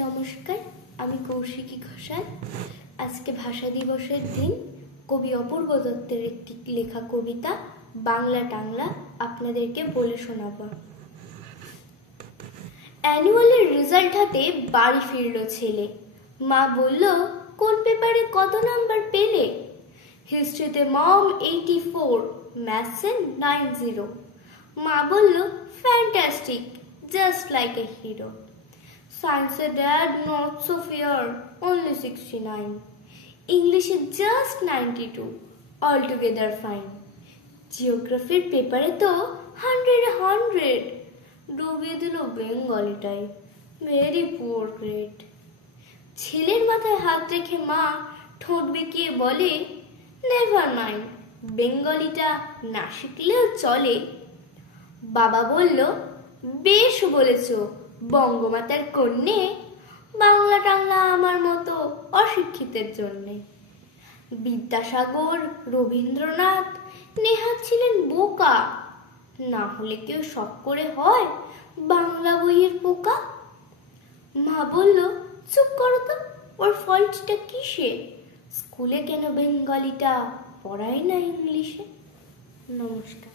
নমস্কার, আমি কৌশিকী ঘোষাল। আজকে ভাষা দিবসের দিন কবি অপূর্ব দত্তের একটি লেখা কবিতা বাংলা টাংলা আপনাদেরকে বলে শোনাব। অ্যানুয়ালের রেজাল্ট হাতে বাড়ি ফিরল ছেলে। মা বলল, কোন পেপারে কত নাম্বার পেলে? হিস্ট্রিতে মম 84, ম্যাথসে 90। মা বলল, fantastic, just like a hero. Science dad, not so fair, only 69. English just 92, altogether fine. Geography paper তো 100 ডুবিয়ে দিল বেঙ্গলিটাই, very poor grade. ছেলের মাথায় হাত রেখে মা ঠোঁট বেঁকিয়ে বলে, never mind, বেঙ্গলিটা না শিখলেও চলে। বাবা বলল, বেশ বলেছো বঙ্গমাতার কন্যে, বাংলা টাংলা আমার মতো অশিক্ষিতের জন্যে। বিদ্যাসাগর, রবীন্দ্রনাথ, নেহাত ছিলেন বোকা, না হলে কেউ শখ করে হয় বাংলা বইয়ের পোকা। মা বলল, চুপ করো তো, ওর ফল্টটা কিসে? স্কুলে কেন বেঙ্গলিটা পড়ায় না ইংলিশে? নমস্কার।